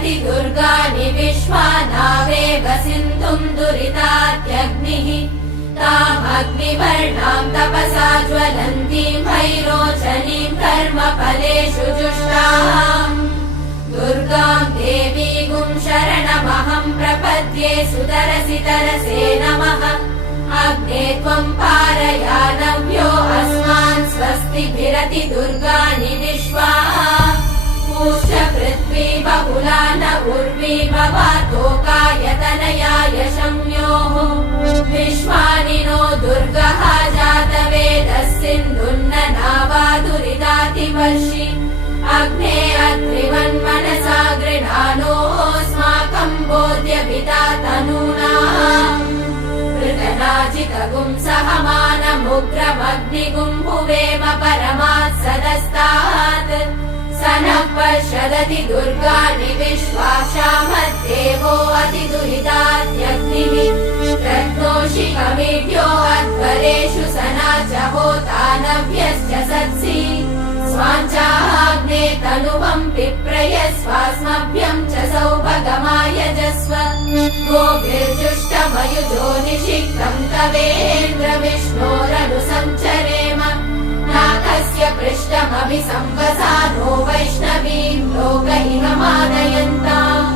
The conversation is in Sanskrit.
बिभ्रति दुर्गाणि विश्वा नावेव सिन्धुम् दुरितात्यग्निः तामग्निवर्णाम् तपसा ज्वलन्तीम् भैरोचनीम् कर्मफलेषु जुष्टाम् दुर्गाम् देवीगुम् शरणमहम् प्रपद्ये सुतरसि तरसे नमः अग्ने त्वम् पारयानव्यो अस्मान् स्वस्तिभिरति दुर्गाणि विश्वा पूष्य पृथ्वी बहुला न उर्वी भवातोकायतनयाय शम्योः विश्वानि नो दुर्गः जातवेदः सिन्धुन्न नावादुरितातिवर्षि अग्ने अत्रिवन्मनसा गृणानोऽस्माकम् बोध्यपिता तनूना ऋतनाजितगुम् सहमानमुग्रमग्निगुम् भुवेम परमात् सदस्तात् स नः पश्यदति दुर्गाणि विश्वाक्षामद्देवो अतिदुरितात्यग्निः रत्नोषिकमीढ्यो अध्वरेषु सना च होतानव्यश्च सत्सि स्वाञ्चाग्ने तनुवम् पिप्रयस्वास्मभ्यम् च सौभगमायजस्व गोभिर्जुष्टमयुजो निषिक्तम् तवेन्द्र विष्णोरनुसञ्चरेम नाकस्य पृष्ठमभिसंवसानो वैष्णवीम् लोक इममानयन्ताम्।